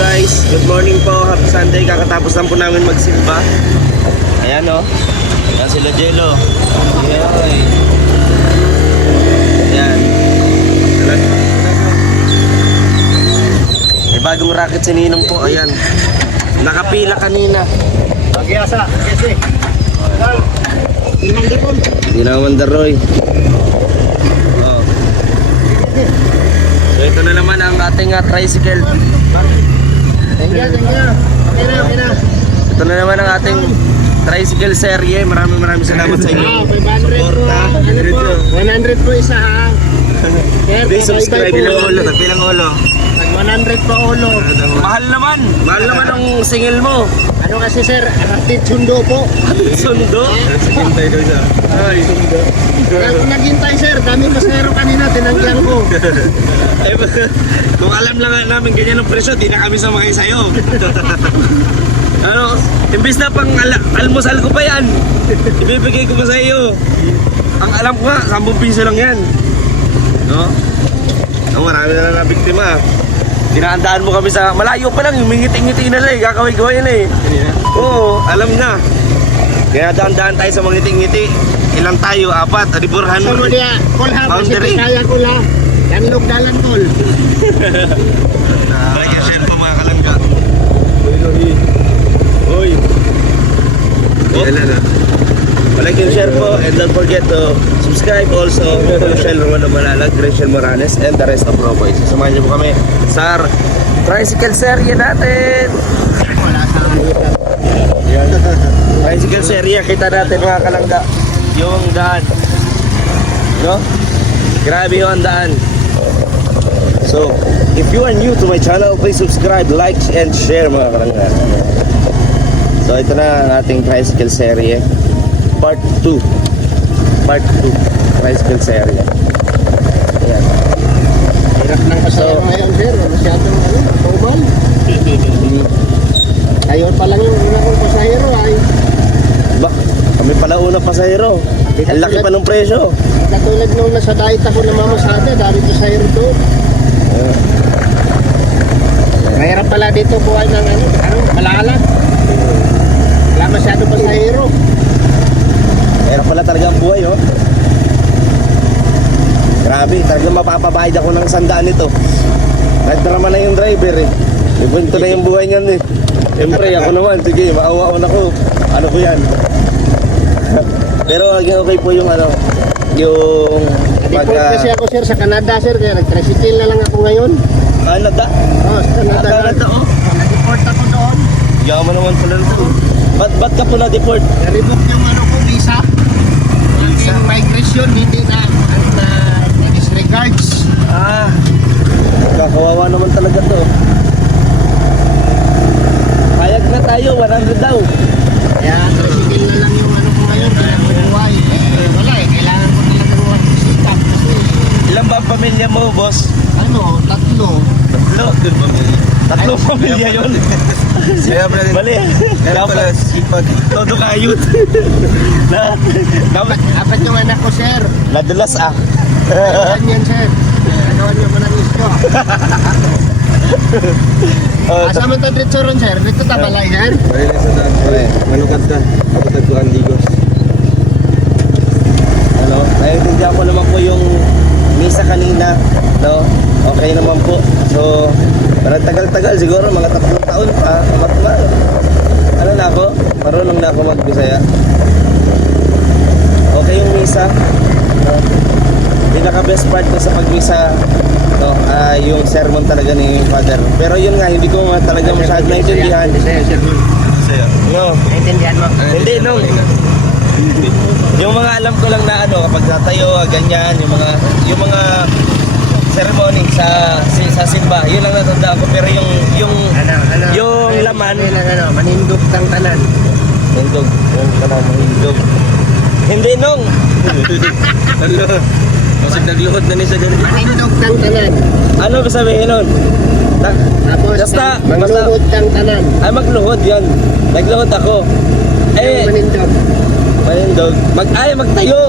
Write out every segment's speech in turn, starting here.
Guys, good morning po. Happy Sunday. Kakatapos lang po namin magsimba. Ayan o. Ayan sila Jello. Ayan. May bagong racket si Ninong po. Ayan. Nakapila kanina. Magyasa, kasi. Limang dipon. Hindi naman Daroy. Oh. So ito na naman ang ating tricycle. Thank you. Okay na. Ito na naman ang ating tricycle serye. Maraming salamat sa inyo. 100 po isa ha. Please subscribe. Bilang ulo. 100 po ulo. Mahal naman ang singil mo. Ano kasi sir, hatid sundo po. Sundo? Naghintay daw siya. Ay, sundo. Naghintay sir, dami masero kanina, tinanggihan ko. Kung alam lang namin ganyan ang presyo, di na kami sumakay sa'yo. Ano, imbis na pang almusal ko pa yan, ibibigay ko pa sa iyo. Ang alam ko nga, 10 piso lang yan. No? Marami na lang na biktima. Dinaandaan mo kami sa malayo pa lang, ngiti-ngiti na siya eh, kakaway-gaway na eh. Oo, alam na. Kaya daan-daan tayo sa mga ngiti-ngiti. Ilang tayo? 4, adiburhan So mo dia, call ha, kasi kaya ko la. Danlog dalan call. Like and share po mga kalangga. Uy. Like and share po, and don't forget to subscribe also to Rachel Romano Malalag, Rachel Moranes, and the rest of Pro Boys. Samahan niyo po kami sa tricycle serye natin. Tricycle serye, kita natin mga kalangga yung daan. No? Grabe yung daan. So, if you are new to my channel, please subscribe, like, and share mga kalangga. So, ito na ang ating tricycle serye. Part 2 tricycle serye. Ayan. Hirap ng pasayro ngayon sir, masyadong tubal. Ngayon pa lang yung una kong pasayro ay. Ba, kami pala una pasahero. Ang laki pa ng presyo. Katulad nung nasa diet ako na mamasada, dami pasayro doon. Mahirap pala dito buhay ng malalag. Wala masyadong pasahero. Pero pala talaga ang buhay, oh. Grabe, talagang mapapabayad ako ng 100 nito. Nagdrama na yung driver, eh. Ibunto na yung buhay niyan, eh. Siyempre, ako naman, sige, maawaon ako. Ano po yan? Pero naging okay po yung yung Deport kasi ako sir sa Canada sir, kaya nag-tricycle na lang ako ngayon. Canada? Oo, sa Canada. Canada, oh. Nag-deport ako doon. Yaman naman pala nito. Ba't ka po na-deport? Na-revoke yung visa. Aking migration, hindi na disregards. Kakawawa naman talaga to. Payag na tayo, 100 daw. Kaya tricycle na lang yung ko ngayon, kaya buhay. Wala kailangan ko talaga ng sikap. Ilan ba ang pamilya mo, boss? 3. Tatlong pamilya yun. Kaya pala din. Mali. Kaya pala sipag. Todo kayut. Dapat yung anak ko sir. Nadulas ah. Kailangan yan sir. Nagawan niyo mo ng isko. Asa man ta dito ron sir? Dito ta balay sir? Pare lang sa daan. Pare, manukad ka. Ako tagpuan digos. Naiintindihan ko naman po yung misa kanina. No? Okay naman po. So, parang tagal-tagal siguro, mga 3 taon pa. Ano na ako? Marunong na ako mag-Bisaya. Okay yung misa. No? Pinaka-best part ko sa pag-misa, no, yung sermon talaga ni Father. Pero yun nga, hindi ko talaga masyadong naiintindihan. No? Naintindihan mo? Hindi, no. Yung mga alam ko lang na kapag natayo, ganyan, yung mga ceremony sa simba, yun lang natandaan ko. Pero yung laman, manindog ng tanan. Yung tanan, manindog. Hindi, nong. Masig nagluhod na ni sa ganito. Manindog ng tanan. Ano ba sabihin nun? Tapos, Basta- magluhod ng tanan. Ay, magluhod yun. Nagluhod ako. Eh, Manindog. manindog. Magtayo.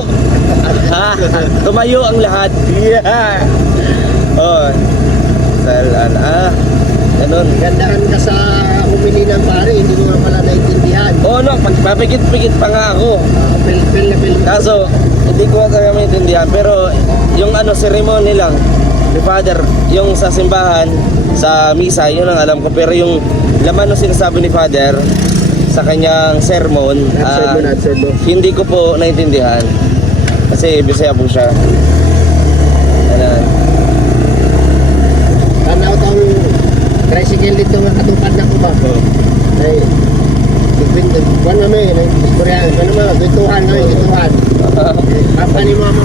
Tumayo ang lahat. Yeah. Oh. Ganun. Gandaan ka sa humili ng pare, hindi mo nga pala naintindihan. Oo, no. Papikit-pikit pa nga ako. Pil na pil. Kaso, hindi ko talaga maintindihan. Pero, yung ceremony lang, ni Father, yung sa simbahan, sa misa, yun ang alam ko. Pero yung laman ng sinasabi ni Father, sa kanyang sermon, Not sermon. hindi ko po naintindihan. Kasi Bisaya po siya. Ayan. Tanaw tong tricycle dito nga katungkad na ko ba? Ay, kuwan na may, istorya, ano mo, gituhan nga, gituhan. Papa ni mama,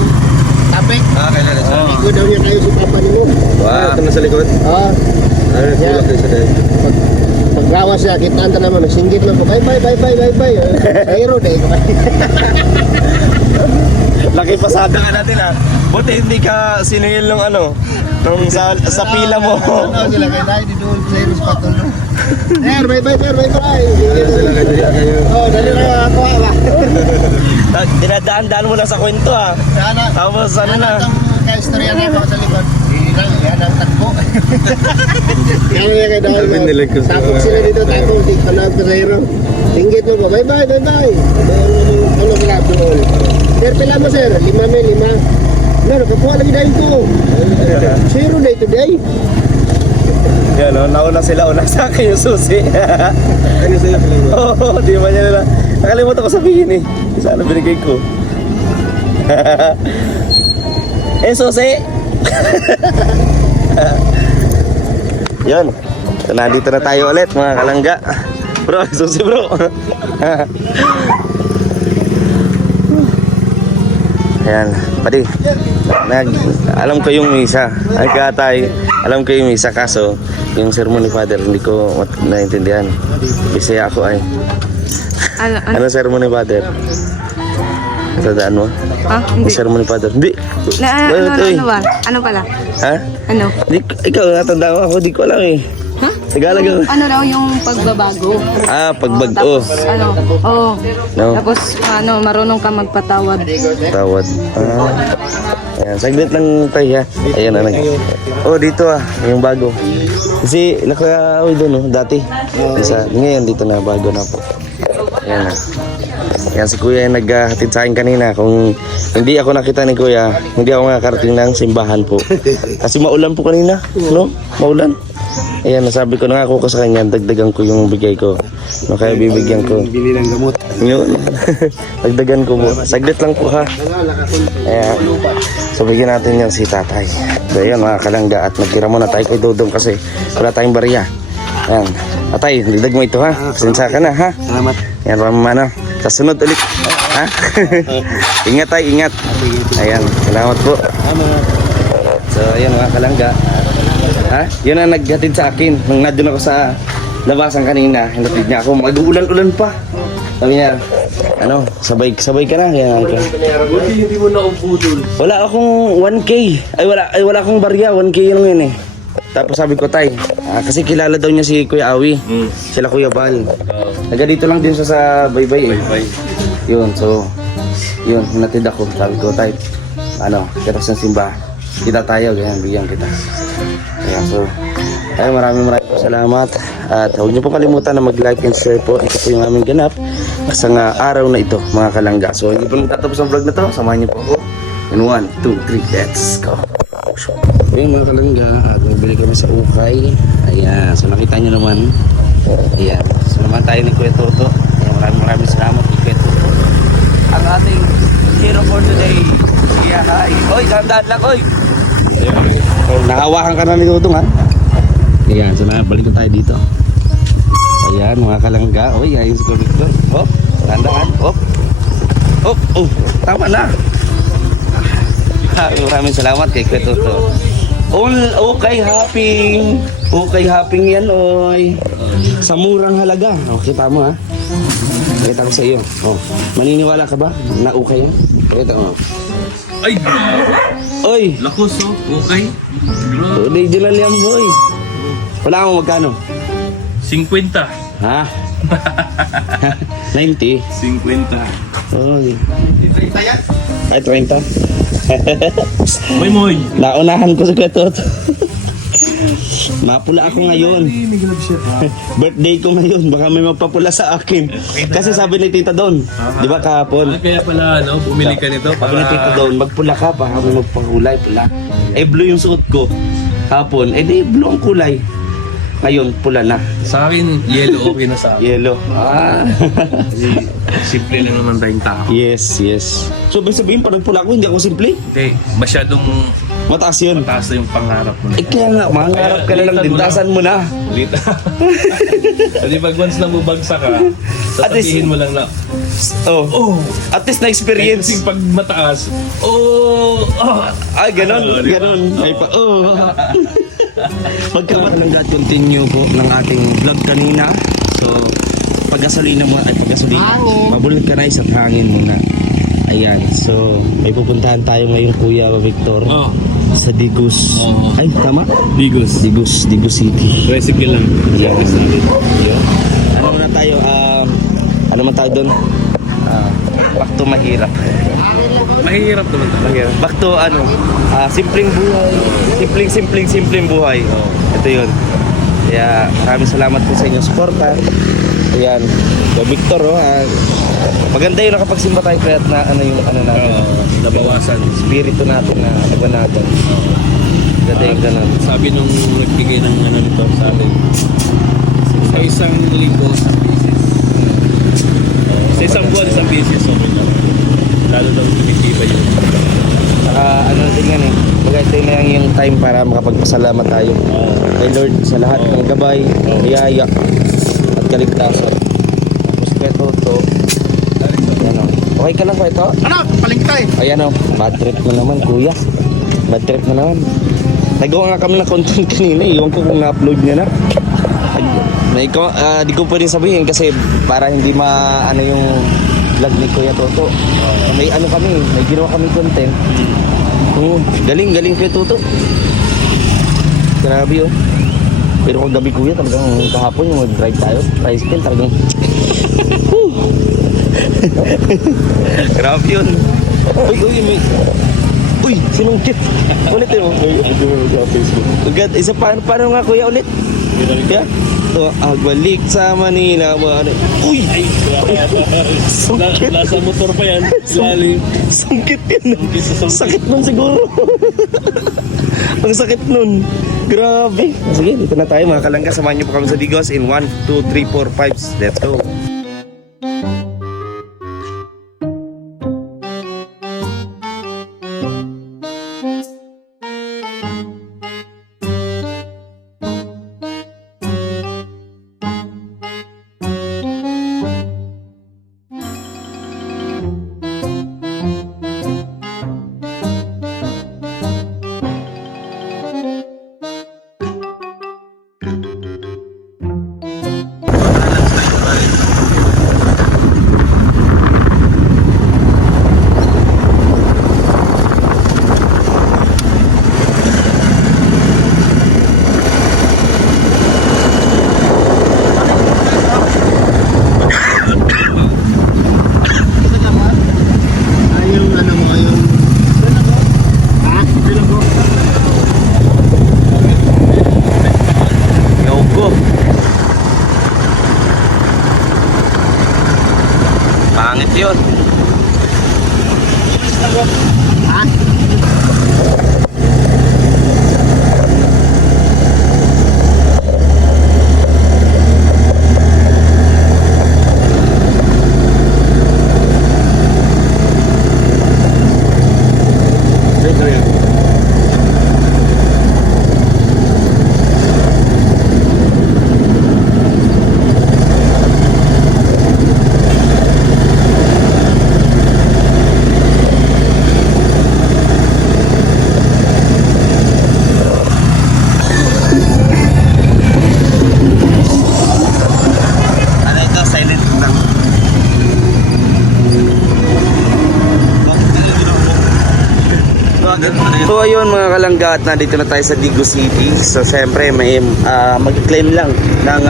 tapik. Kailan siya? Igo daw niya kayo si papa ni mo. Ito na sa likod. Oo. Ano, tulak din siya dahil. Paggawas siya, kitaan ta naman, singgit lang po, bye. Sayro dahil ko. Laki pasada ka natin ha. Buti hindi ka siningil nung nung sa pila mo. Ano sila kayo dahil, didul, sayro sa patulo. Sir, bye. Ano sila kayo? Oh, dali na ako ba? Dinadaan-daan mo lang sa kwento ha. Sana. Tapos na. Kaistorya na ako sa likod. Yan ang tagpo. Yan yung kay Dahil. Sabi nila ko sa- Tapos sila dito, tapos di tanawag ko sa hero. Tinggit mo ba? Bye. Ano grab doon? Sir, pila mo sir? 5. Ano, kapuha lagi dahil ko. Zero day today. Yan o, nauna sila una sa akin yung susi. Ano sa'yo? Oo, di ba niya nila. Nakalimutan ko sabihin eh. Sana binigay ko. Susi! Yun. So, nandito na tayo ulit mga kalangga. Bro, susi bro. Ayan, pati. Alam ko yung misa. Ay katay, alam ko yung misa kaso yung sermon ni Father hindi ko naintindihan. Bisaya ako ay. Ano sermon ni Father? Natandaan mo? Yung Hindi. sermon ni Father? Hindi. Ano ba? Ano pala? Ha? Ano? Ikaw natandaan mo ako, di ko alam eh. Ha? Tagalog ako. Ano raw yung pagbabago? Pagbago. Tapos oo. No. Tapos marunong ka magpatawad. Tawad. Ayan, saglit lang tayo ha. Ayan na dito yung bago. Kasi nakauwi doon dati. Ngayon dito na bago na po. Ayan na. Ayan si Kuya yung naghatid sa akin kanina. Kung hindi ako nakita ni Kuya, hindi ako makakarating ng simbahan po. Kasi maulan po kanina, no? Maulan. Ayan, nasabi ko na ako sa kanya, dagdagan ko yung bigay ko. No, kaya bibigyan ko. Bili ng gamot. Yun. Dagdagan ko po. Saglit lang po ha. Ayan. So bigyan natin yan si tatay. So ayan mga kalangga at nagkira muna tayo kay Dodong kasi wala tayong bariya. Ayan. Tatay, dagdag mo ito ha. Pasensya ka na ha. Salamat. Ayan pamamana. Sa sunod ulit. Ha? Ingat tayo, ingat. Ayan. Salamat po. So ayan mga kalangga. Ha? Yun ang naghatid sa akin. Nung nandun ako sa labasan kanina, hinatid niya ako. Mag-uulan-ulan pa. Sabi niya, sabay ka na. Yan, ka. Hindi mo na umpudol. Wala akong 1K. Wala akong barya. 1K lang yun eh. Tapos sabi ko, tay, kasi kilala daw niya si Kuya Awi. Sila Kuya Bal. Naga dito lang din siya sa Baybay eh. Yun, so, yun, hinatid ako. Sabi ko, tay, pero sa simba, kita tayo, ganyan, bigyan kita. Ayan, so, maraming salamat. At huwag niyo po kalimutan na mag-like and share po. Ito po yung aming ganap sa araw na ito, mga kalangga. So, hindi po nagtatapos ang vlog na to. Samahan niyo po ako. In 1, 2, 3, let's go. Ayun mga kalangga, at magbili kami sa ukay. Ayan, so nakita niyo naman. Ayan, so naman tayo ni Kuya Toto. Ayan, maraming salamat kay Kuya Toto. Ang ating hero for today. Yeah, hi. Oy, dahan-dahan lang, oy. Ayan, nahawakan ka na ni Dodong ha. Ayan, so balik na tayo dito. Ayan, mga kalangga. Oy, ayun si Kuya Victor. Hop, dahan-dahan. Hop. Hop, tama na. Maraming salamat kay Kuya Toto. Okay, hopping. Okay, hopping yan, oy. Sa murang halaga. Kita mo ha. Kita ko sa iyo. Maniniwala ka ba na okay yan? Kita mo. Ay! Oy, Lakos, oh. Okay. original yan, boy. Wala akong magkano? 50. Ha? 90? 50. Oy. Ay, 30. Moy, moy. Naunahan ko sa kwetot. Mapula ako ngayon. Birthday ko ngayon. Baka may magpapula sa akin. Kasi sabi ni Tita Don, di ba kahapon? Kaya pala, no? Bumili ka nito Sabi ni Tita Don, magpula ka. Baka may magpakulay pula. Eh, blue yung suot ko. Hapon, eh di blue ang kulay. Ngayon, pula na. Sa akin, yellow okay na sa akin. Yellow. Ah. Kasi simple lang naman tayong tao. Yes, yes. So, ibig sabihin, pag nagpula ko, hindi ako simple. Hindi, masyadong Mataas yun. mataas na yung pangarap mo. Eh, kaya nga, mangarap ka na lang, dindasan mo na. Ulit. Kasi pag once na bubagsak ka, At least- sasabihin mo lang na, Oh. oh, At least na-experience. kasi pag mataas, oh, Ay, ganon, ganon. Ay pa, oh. Pagkaman continue po ng ating vlog kanina. So, paggasolina muna, paggasolina. Mabulkanize at hangin muna. Ayan, so, may pupuntahan tayo ngayon, Kuya Victor. Oh. Sa Digus. Oo. Ay, tama? Bigos. Digus City. Recipe lang. Yan. Yan. Ano muna tayo, ano man tayo doon? Back to mahirap. Mahirap naman talaga. Mahirap. Back to ano, simpleng buhay. Simpleng buhay. Ito yun. Kaya maraming salamat po sa inyong suporta. Ayan. So, Victor, maganda yun nakapagsimba tayo kaya na ano yung ano natin. Nabawasan. Spirito natin na nagbanatan. Ganda yung ganun. Sabi nung nagbigay ng ano nito sa atin, sa isang linggo, sa isang buwan, isang beses, okay lang. Lalo daw tumitibay yun. Saka ano din yan eh. Baga ito na yung time para makapagpasalamat tayo kay Lord sa lahat ng gabay, biyaya at kaligtasan. Tapos kweto to. Ayan o. Okay ka lang kweto? Ano? Palingkay! Ayan o. Bad trip na naman kuya. Bad trip na naman. Nagawa nga kami ng content kanina. Iwan ko kung na-upload niya na. Di ko pwedeng sabihin kasi para hindi ano yung vlog ni Kuya Toto. May ano kami, may ginawa kami content. Galing Kuya Toto. Grabe oh. Pero kung gabi kuya, talagang kahapon yung mag-drive tayo. Tricycle talagang. Grabe yun. Uy, sinungkit. Ulit yun. Agad, isa paano nga kuya ulit? Yeah? So, agbalik sa Manila. Uy! Sungkit. Nasa motor pa yan, lalim. Sungkit yun. Sakit nun siguro. Ang sakit nun. Grabe. Sige, dito na tayo mga kalangga. Samahan niyo po kami sa Digos in 1, 2, 3, 4, 5. Let's go. Pangit yun. So ayun mga kalangga, at nandito na tayo sa Digo City. So syempre may mag-claim lang ng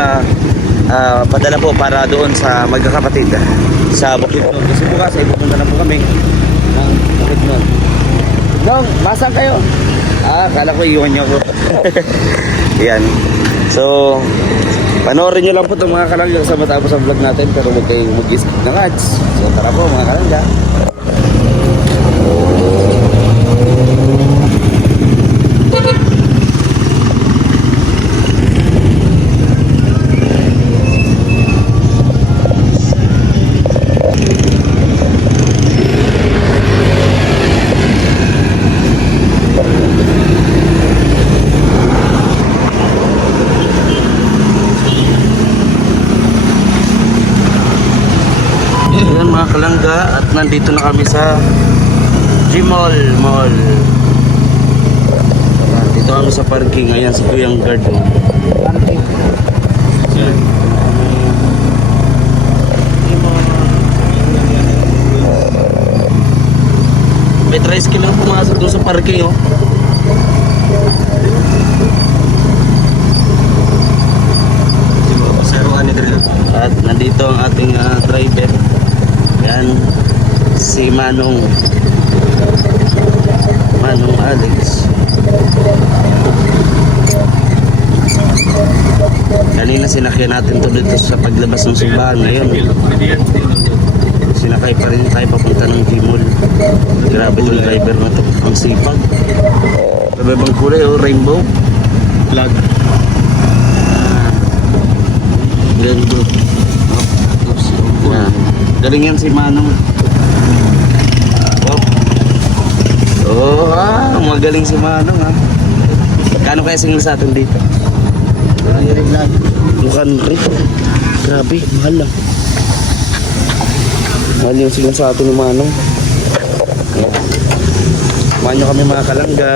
padala po para doon sa magkakapatid sa Bukidnon. Kasi bukas ay pupunta na po kami ng Bukidnon. Dong, masang kayo? Kala ko iwan nyo ako. Yan. So, panoorin nyo lang po itong mga kalangga sa matapos ang vlog natin, pero huwag kayong mag-skip ng ads. So tara po mga kalangga. Ayan mga kalangga, at nandito na kami sa Gmall Mall. Ayan, dito kami sa parking. Ayan si Kuyang Guard. Ayan. May tricycle lang pumasok doon sa parking, oh. At nandito ang ating driver. Yan, si Manong Alex. Kanina sinakyan natin to dito sa paglabas ng simbahan. Ngayon sinakay pa rin tayo papunta ng Gmall. Grabe yung driver na to, ang sipag. Sabi bang kulay, oh, rainbow flag. Rainbow. Galing yan si Manong. Magaling si Manong, ha. Kano kaya single sa atin dito? Bukan rin. Grabe, mahal lang. Mahal yung single sa atin ni Manong. Samahan nyo kami mga kalangga.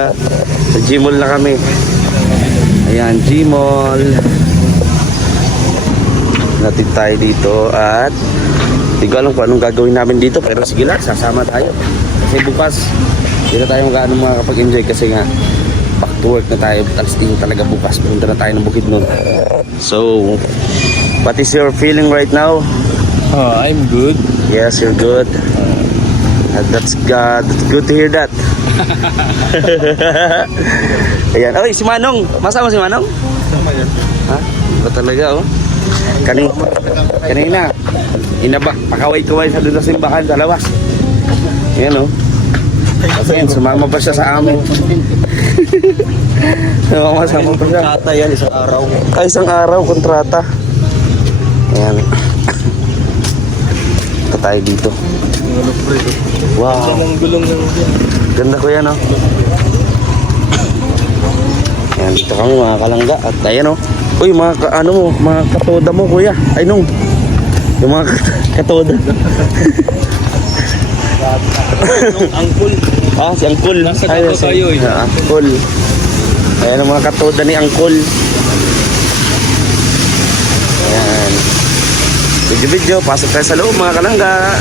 Sa Gmall na kami. Ayan, Gmall. Natin tayo dito at hindi ko alam kung anong gagawin namin dito, pero sige lang, sasama tayo. Kasi bukas, hindi na tayo makakapag-enjoy kasi nga back to work na tayo. Alas 10 talaga bukas, punta na tayo ng Bukidnon. So, what is your feeling right now? I'm good. Yes, you're good. That's good to hear that. Ayan, oy, si Manong. Masama si Manong? Ha? Ba talaga, oh? Kanina pakaway-kaway sa doon sa simbahan sa labas. Yan, oh. Ayan, sumama pa siya sa amin. Sumama pa siya. Kontrata yan, isang araw. Isang araw, kontrata. Ayan. Ito tayo dito. Wow. Ganda ko yan, oh. Ayan, dito kami mga kalangga. At ayan, oh. Uy, mga katoda mo, kuya. Ay, nung. Yung mga katoda. Angkol. Si Angkol. Nasa gato tayo, eh. Angkol. Ayan ang mga katoda ni Angkol. Ayan. Video, pasok tayo sa loob mga kalangga.